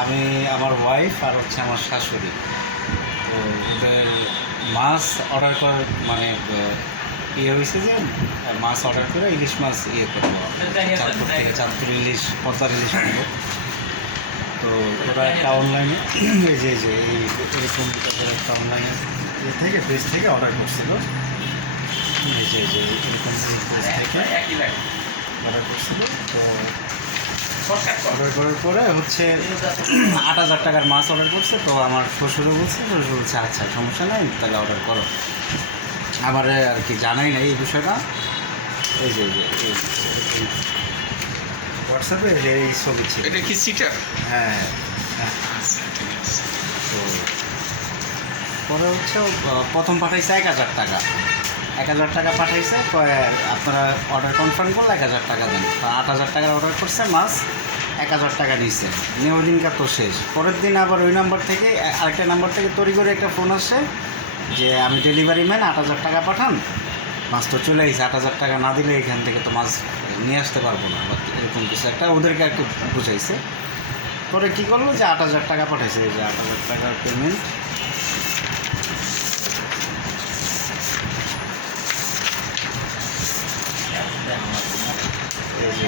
আমি আমার ওয়াইফ আর হচ্ছে আমার শাশুড়ি। তো ওদের মাছ অর্ডার করার মানে ইয়ে হয়েছে যে মাছ অর্ডার করে ইলিশ মাছ ইয়ে করব চাঁদপুর থেকে চাঁদপুর ইলিশ পদ্মার ইলিশ করব তো ওরা একটা অনলাইনে এই যে এই যে এরকম একটা অনলাইনে ইয়ে থেকে পেজ থেকে অর্ডার করছিল। এই যে যে এরকম পেজ থেকে অর্ডার করছিল। তো অর্ডার করার পরে হচ্ছে আট হাজার টাকার মাছ অর্ডার করছে তো আমার শ্বশুরও বলছে শ্বশুর বলছে আচ্ছা সমস্যা নাই তাহলে অর্ডার করো। আমার আর কি জানাই নাই এই বিষয়টা। এই যে এই যে হোয়াটসঅ্যাপে এই ছবি ছিল। এটা কি সিটার হ্যাঁ হ্যাঁ। আচ্ছা তো পরে হচ্ছে প্রথম পাঠাইছে এক হাজার টাকা। এক হাজার টাকা পাঠাইছে আপনারা অর্ডার কনফার্ম করলে এক হাজার টাকা দেন। তো আট হাজার টাকার অর্ডার করছে মাছ এক হাজার টাকা নিয়ে ওই দিনকার তো শেষ। পরের দিন আবার ওই নাম্বার থেকে আরেকটা নাম্বার থেকে তৈরি করে একটা ফোন আসে যে, আমি ডেলিভারি ম্যান আট হাজার টাকা পাঠান। মাছ তো চলে গেছে আট হাজার টাকা না দিলে এখান থেকে তো মাছ নিয়ে আসতে পারব না। এরকম কিছু একটা ওদেরকে একটু বুঝাইছে। পরে কী করল যে, আট হাজার টাকা পাঠাইছে, এই যে আট হাজার টাকার পেমেন্ট এই যে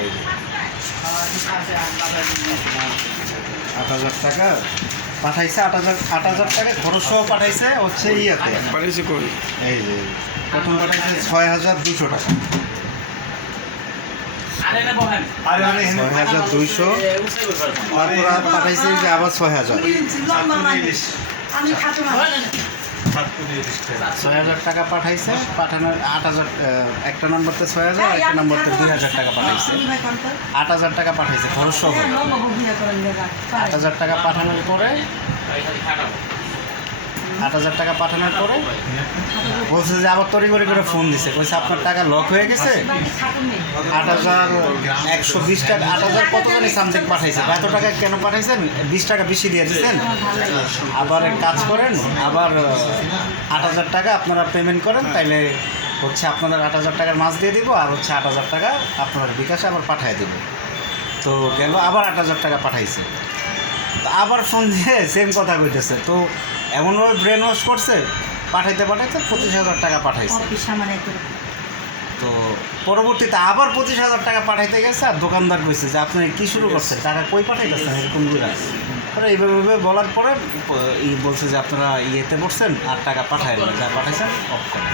এই যে। আট হাজার টাকা। পাঠাইছে আট হাজার আট হাজার টাকা খরচ সহ পাঠাইছে হচ্ছে ইয়েতে। পাঠিয়েছে কই? এই যে প্রথম পাঠাইছে ছয় হাজার দুশো টাকা। ছয় হাজার দুইশো। তারপর আর পাঠাইছে যে আবার ছয় হাজার। ছয় হাজার টাকা পাঠাইছে পাঠানোর আট হাজার একটা নম্বরতে ছয় হাজার একটা নম্বরতে দুই হাজার টাকা পাঠাইছে। আট হাজার টাকা পাঠাইছে খরচ সহ আট হাজার টাকা পাঠানোর পরে আট হাজার টাকা পাঠানোর পরে বলছে যে আবার তড়িঘড়ি করে ফোন দিছে। বলছে আপনার টাকা লক হয়ে গেছে? আট হাজার একশো বিশ টাকা, আট হাজার কত জানি সামথিং পাঠাইছে? এত টাকা কেন পাঠাইছেন? বিশ টাকা বেশি দিয়ে দিচ্ছেন আবার কাজ করেন, আবার আট হাজার টাকা আপনারা পেমেন্ট করেন, তাইলে হচ্ছে আপনাদের আট হাজার টাকার মাছ দিয়ে দিব, আর হচ্ছে আট হাজার টাকা আপনার বিকাশে আবার পাঠিয়ে দেবো। তো গেল, আবার আট হাজার টাকা পাঠাইছে। আবার ফোন দিয়ে সেম কথা কইতেছে। তো এমনভাবে ব্রেন ওয়াশ করছে পাঠাইতে পাঠাইতে পঁচিশ হাজার টাকা পাঠাইছে। তো পরবর্তীতে আবার পঁচিশ হাজার টাকা পাঠাইতে গেছে আর দোকানদার কইছে যে আপনি কি শুরু করছেন? টাকা কই পাঠাইতেছেন? এরকম করে পরে এইভাবে এইভাবে বলার পরে ই বলছে যে আপনারা ইয়েতে পড়ছেন আর টাকা পাঠায় না। যা পাঠাইছেন অফ করেন।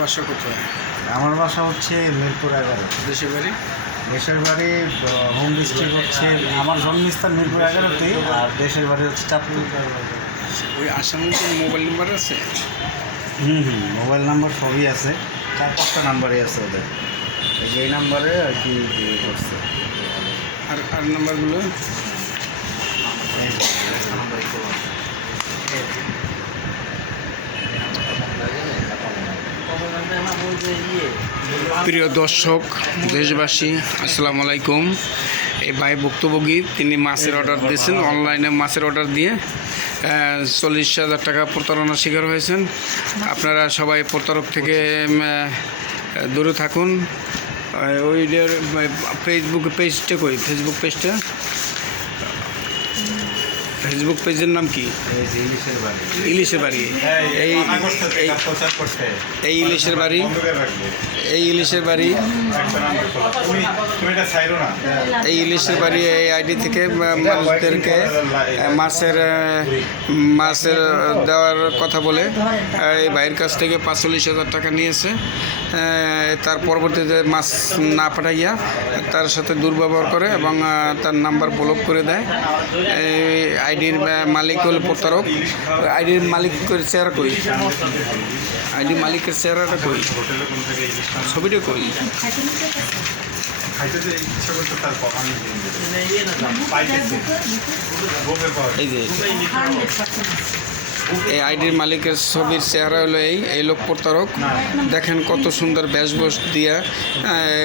বাসা কোথায়? আমার বাসা হচ্ছে মিরপুর এগারো। দেশের বাড়ি? দেশের বাড়ি হোম ডিস্ট্রিক্ট হচ্ছে আমার জন্মস্থান মিরপুর এগারোতেই আর দেশের বাড়ি হচ্ছে চাঁদপুর ওই আসামের কোনো মোবাইল নাম্বার আছে হুম হুম মোবাইল নাম্বার সবই আছে চার পাঁচটা নাম্বারই আছে ওদের এই নাম্বারে আর কি ইয়ে করছে আর আর নাম্বারগুলো এই প্রিয় দর্শক, দেশবাসী, আসসালামু আলাইকুম। এই ভাই ভুক্তভোগী, তিনি মাছের অর্ডার দিয়েছেন, অনলাইনে মাছের অর্ডার দিয়ে চল্লিশ হাজার টাকা প্রতারণার শিকার হয়েছেন। আপনারা সবাই প্রতারক থেকে দূরে থাকুন। ওই ফেসবুক পেজটা কই? ফেসবুক পেজটা ফেসবুক পেজের নাম কি? ইলিশের বাড়ি। এই এই এই ইলিশের বাড়ি? এই ইলিশের বাড়ি? এই ইলিশের বাড়ি এই আইডি থেকে মানুষদেরকে মাছের মাছের দেওয়ার কথা বলে এই ভাইয়ের কাছ থেকে পাঁচচল্লিশ হাজার টাকা নিয়েছে। তার পরবর্তীতে মাছ না পাঠাইয়া তার সাথে দুর্ব্যবহার করে এবং তার নাম্বার ব্লক করে দেয়। আইডির মালিক হল প্রতারক। আইডির মালিকের চেহারা কই? আইডি মালিকের চেহারাটা কই? ছবিটা কই? এই যে। এই আইডির মালিকের ছবির চেহারা হলো এই এই লোক প্রতারক। দেখেন কত সুন্দর বেশবস দিয়া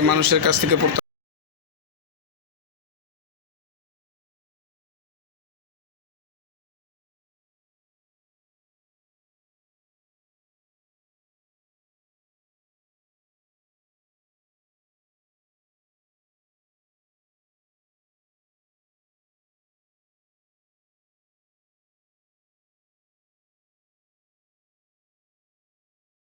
মানুষের কাছ থেকে